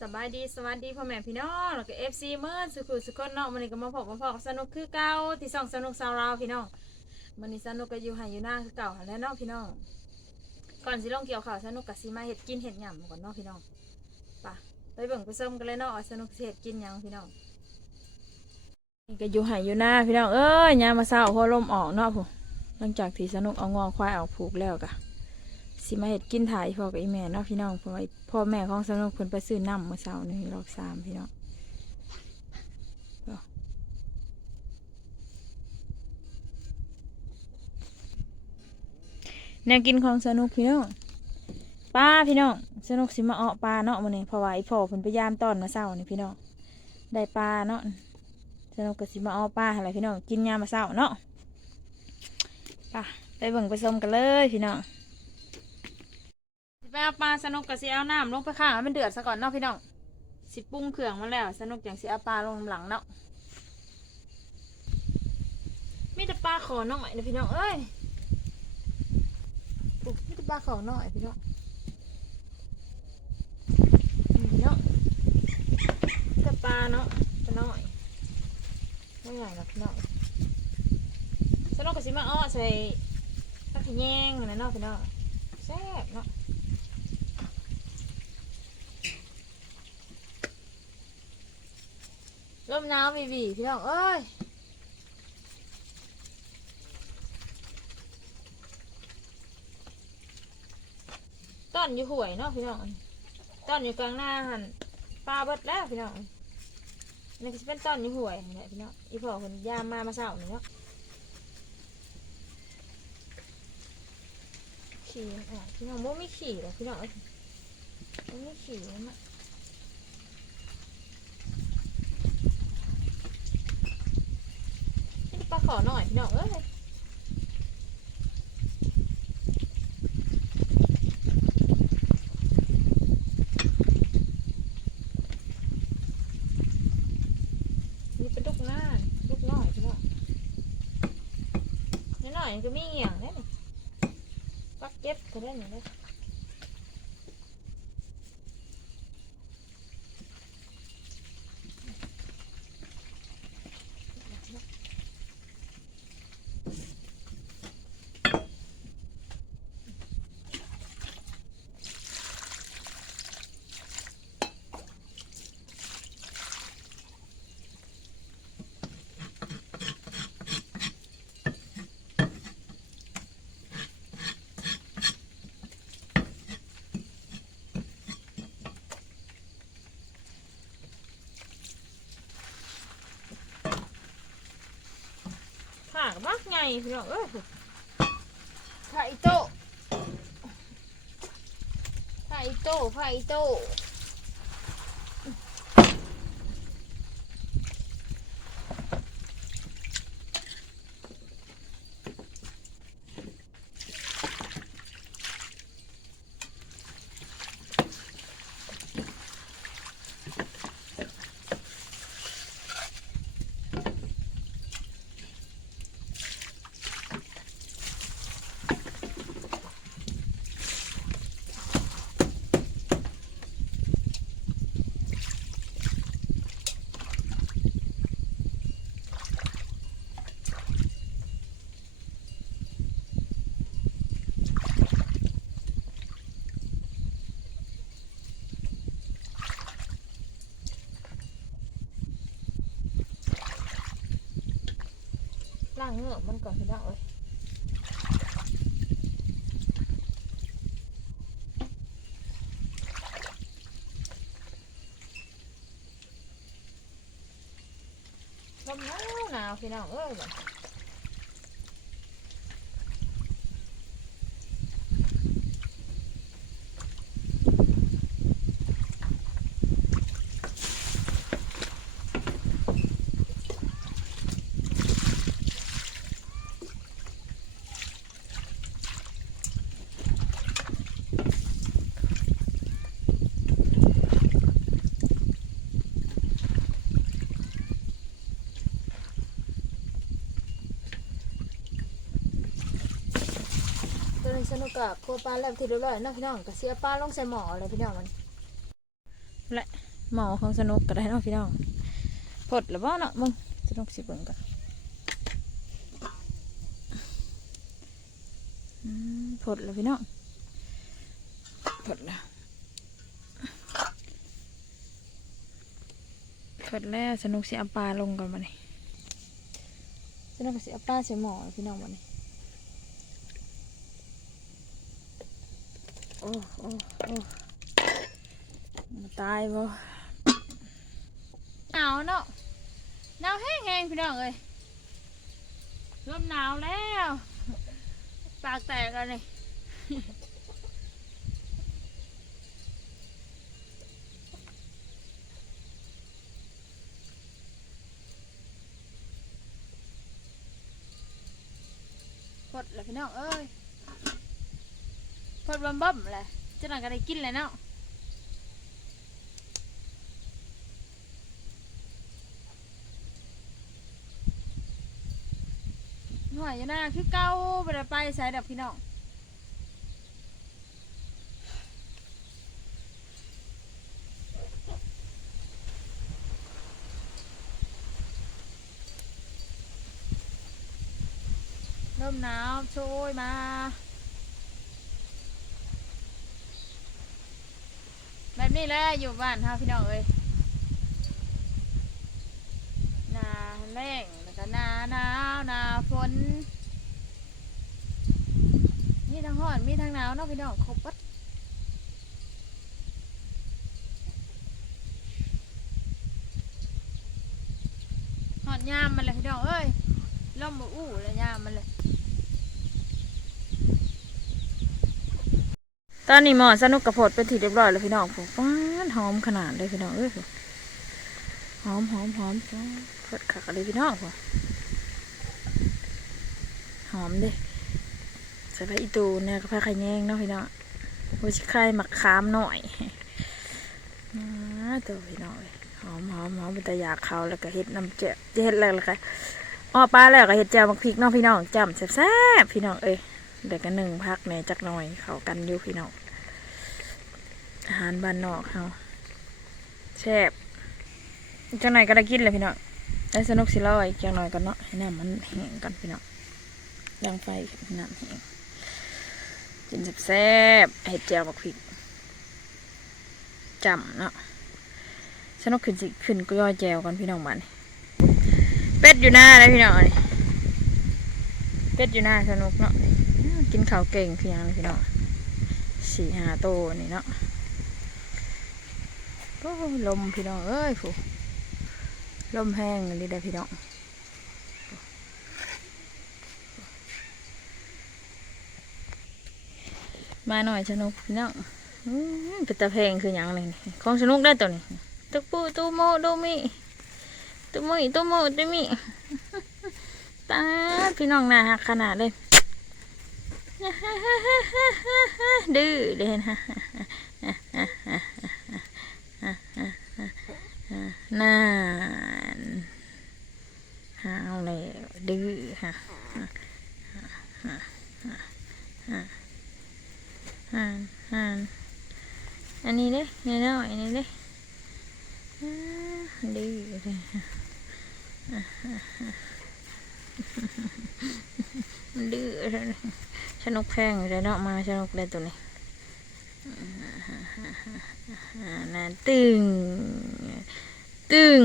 สบายดีสวัสดีพ่อแม่พี่น้องแล้วก็เอฟซีเมื่อสุขุสุขนเนาะมันนี้ก็มาพบมาพอกับสนุกคือเก่าที่ส่องสนุกสาวเราพี่น้องมันนี้สนุกก็อยู่หายอยู่หน้าคือเก่าหันแล้วเนาะพี่น้องก่อนสิลงเกี่ยวข่าวสนุกกับซีมาเห็ดกินเห็ดหยำก่อนเนาะพี่น้องไปไปเบิ่งไปส้มกันเลยเนาะสนุกเห็ดกินหยังพี่น้องนี่ก็อยู่หายอยู่หน้าพี่น้องเอ้ยยามมาเศร้าพอลมออกเนาะผู้หลังจากที่สนุกเอางอควายออกผูกแล้วกะ สิมาเห็ดกินถ่ายพ่อกับอีแม่เนาะพี่น้องเพราะว่าพ่อแม่ของสนุกเพิ่นไปซื้อน้ำเมื่อเช้านี่รอบสามพี่น้องแนวกินของสนุกพี่น้องปลาพี่น้องสนุกสิมาเอาะปลาเนาะมื้อนี้เพราะว่าอีพ่อเพิ่นไปยามต้อนมื่อเช้านี่พี่น้องได้ปลาเนาะสนุกก็สิมาเอาปลาอะไรพี่น้องกินยามมื้อเช้าเนาะไปไปเบิ่งไปชมกันเลยพี่น้อง เอาปลาสนุกกับสิเอาน้ำลงไปข้างให้มันเดือดซะก่อนเนาะพี่น้องสิปรุงเครื่องมาแล้ว สนุกอย่างสิเอาปลาลงหลังเนาะมีแต่ปลาขอหน่อยนะพี่น้องเอ้ยปุ๊บมีแต่ปลาขอหน่อยพี่น้องนี่พี่น้องแต่ปลาเนาะปลาน้อยไม่ใหญ่หรอกพี่น้องสนุกกับสิมาอ้อใส่ตะขะแยงนะเนาะพี่น้องแซ่บเนาะ ลมหนาววีวีพี่น้องเอ้ยต้นอยู่ห่วยเนาะพี่น้องต้นอยู่กลางหน้าหันปลาเบิดแล้วพี่น้องนี่ก็จะเป็นต้นอยู่ห่วยนี่แหละพี่น้องอีพ่อคนยามมามาเศร้าเนาะขี่อะพี่น้องโมไม่ขี่หรอกพี่น้องโมไม่ขี่นะ นี่ปลา ขอหน่อยพี่น้องเอ้ยนี่เป็นลูกหน้าลูกน้อยพี่น้องน้อยหน่อยๆก็มีเหี่ยงได้นี่ปักเก็บก็ได้นี่เลย พี่น้องเอ้ยไผ่โตไผ่โตไผ่โตางเงือกมันก่อนพี่น้องเอ้ยลมหนาวหนาวพี่น้องเอ้ย นี้สนุกกับครัวปลาแล้วที่เรียบร้อยเนาะพี่น้องก็เสียปลาลงใส่หม้อเลยพี่น้องมันและหมอของสนุกก็ได้เนาะพี่น้องพดแล้วบ่เนาะมึงสนุกสิเบิ่งกันอืมพดแล้วพี่น้องพดแล้วพดแล้วสนุกสิเอาปลาลงก่อนมานี่สนุกสิเอาปลาใส่หม้อพี่น้องมานี่โอ้โอ้โอ้มาตายบ่หนาวเนาะหนาวแห้งๆพี่น้องเอ้ยเริ่มหนาวแล้วปากแตกแล้วนี่พดแล้วพี่น้องเอ้ย พดบำบ่มแหละจะนั่งก็ได้กินเลยเนาะหน่วยอยู่นะคือเก้าไปได้ไปใส่ดับพี่น้องเริ่มหนาวโชยมา แบบนี้แหละอยู่บ้านเฮาพี่น้องเอ้ยหนาแรงแล้วก็หนาหนาวหนาฝนมีทั้งร้อนมีทั้งหนาวเนาะพี่น้องครบปัดหอนยามมันเลยพี่น้องเอ้ยล่มบ่อู้เลยยามมันเลย ตอนนี้หมอสนุกกระโพดเป็นทีเรียบร้อยแล้วพี่น้องผมป้านหอมขนาดเลยพี่น้องเอ้ยหอมหอมหอมจ้าเปิดขักอะไรพี่น้องผมหอมเด้ใส่ใบอีตูเนี่ยก็พาไข่แยงเนาะพี่น้องโอ้ยไข่หมักขามหน่อยอ่าตัวพี่น้องเอ้ยหอมหอมหอมเป็นตะยากเขาแล้วก็เห็ดน้ำเจี๊ยบเห็ดอะไรล้วก็อ้อปลาแล้วก็เห็ดแจ่วมักพริกเนาะพี่น้องจำแซ่บๆพี่น้องเอ้ย เดี๋ยวก็หนึ่งพักในจักหน่อย เขากันอยู่พี่น้องอาหารบ้านนอกเขาแซ่บจังไหนก็ได้กินเลยพี่น้องได้สนุกสิเล่าอีกจังหน่อยกันเนาะให้น้ำมันแห้งกันพี่น้องย่างไฟให้น้ำแห้งกินแซ่บเห็ดแจ่วบักพริกจำเนาะสนุกขึ้นสิขึ้นก็ย่อยแจวกันพี่น้องมันเป็ดอยู่หน้าเลยพี่น้องเป็ดอยู่หน้าสนุกเนาะ กินข้าวเก่งคือยังพี่น้องสี่ห้าโตนี่เนาะโอ้ลมพี่น้องเอ้ยฟูลมแห้งเลยได้พี่น้องมาหน่อยสนุกพี่น้องเป็นตาเพลงคือหยังเลยของสนุกได้ตัวนี้ตุกปูตูโมดูมิตูมุยตูโมดูมิตาพี่น้องน่ารักขนาดเลย ดื้อเด่นฮะนานหาวแล้วดื้อฮะฮานฮานอันนี้เด้นี่น้อยนนี้เด้ดื้อเลย มันดื้อเลยสนุกแพงอยู่เลยเนาะมาสนุกเลยตัวนี้อ่านั่นตึง ตึง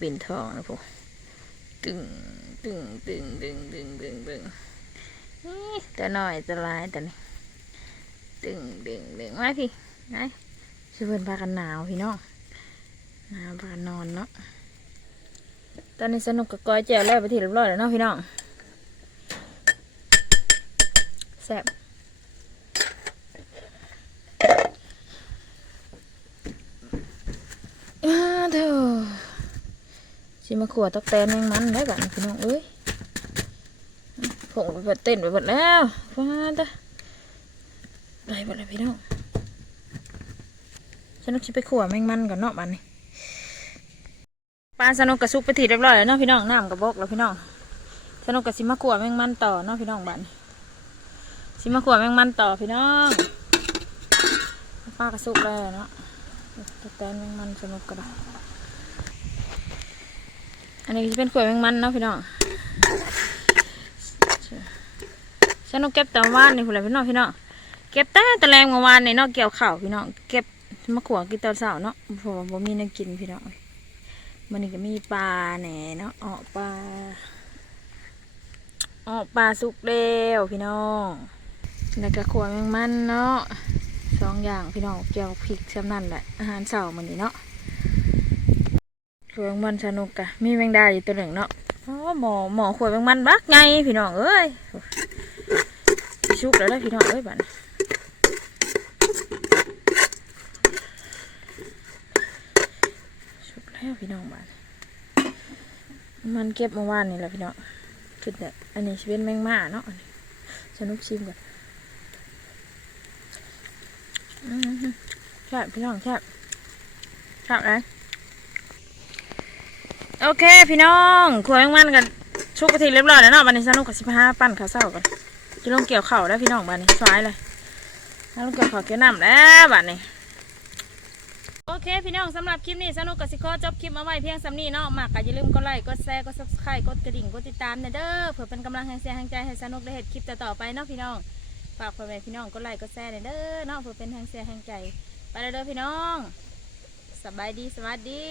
ปิ่นทองนะพวกตึงตึงตึงตึงตึงตึงตึงนี่ตัวน้อยตัวลายตัวนี้ตึงตึงตึงมาพี่ไงช่วยเพื่อนพากันหนาวพี่น้องหนาวพากันนอนเนาะ ตอนนี้สนุกกับก้อยแจวแล้วไปที่เรียบร้อยแล้วเนาะพี่น้องแซ่บอ้าเถอะสิมาขวดตอกแตนแมงมันได้บ้านพี่น้องเอ้ยผงไปเปิดเต้นไปหมดแล้วฟ้าตะไปหมดเลยพี่น้องฉันต้องชิไปขวดแมงมันก่อนเนาะบ้านนี้ ปลาสนุกกระซุกไปถีเรียบร้อยแล้วเนาะพี่น้องน้ำกระบอกแล้วพี่น้องสนุกกระสิมาขวดแมงมันต่อเนาะพี่น้องบ้านนี้สิมาขวดแมงมันต่อพี่น้องป้ากระสุกแล้วเนาะตะแตนแมงมันสนุกกระดาอันนี้จะเป็นขวดแมงมันเนาะพี่น้องสนุกเก็บแต่ว่านนี่พุ่นแหละพี่น้องพี่น้องเก็บแต่ตะแรงเมื่อวานนี่เนาะเกี่ยวข้าวพี่น้องเก็บมะขวกินตอนเช้าเนาะเพราะว่าบ่มีน้ำกินพี่น้อง มันก็มีปลาแหน่เนาะออกปลาออกปลาสุกเร็วพี่น้องแล้วก็ขวดแมงมันเนาะสองอย่างพี่น้องเกี่ยวพริกเช่นนั่นแหละอาหารเช้ามันนี้เนาะขวดแมงมันสนุกกะมีแมงดาอยู่ตัวหนึ่งเนาะอ๋อหมอหมอขวดแมงมันบักไงพี่น้องเอ้ยชุกแล้วได้พี่น้องเอ้ยบัดนี้ชุก แล้วพี่น้องบัดนี้มันเก็บเมื่อวานนี่แหละพี่น้องคือแต่อันนี้ชิเป็นแมงม่าเนาะอันสนุกชิมก่อนแซ่บพี่น้องแซ่บแซ่บเลยโอเคพี่น้องครัวแมงมันกันชุกกะทิเรียบร้อยแล้วเนาะบันนี้สนุกกับสิบห้าปั้นข้าวเศร้ากันจะลงเกี่ยวเข้าได้พี่น้องบันนี้สายเลยแล้วลงเกี่ยวเข้าเกี่ยวน้ำแล้วบันนี้ เคพี่น้องสำหรับคลิปนี้สนุกกับสิคอจบคลิปเอาไว้เพียงสำนี้เนาะมากก็อย่าลืมกดไลค์กดแชร์กดซับสไครต์กดกระดิ่งกดติดตามเนเด้อเผื่อเป็นกำลังแห่งเสียงแห่งใจให้สนุกได้เห็นคลิปต่อๆไปเนาะพี่น้องฝากพ่อแม่พี่น้องกดไลค์กดแชร์หน่อยเด้อเนาะเผื่อเป็นแห่งเสียแห่งใจ ไปแล้วเด้อพี่น้องสบายดีสวัสดี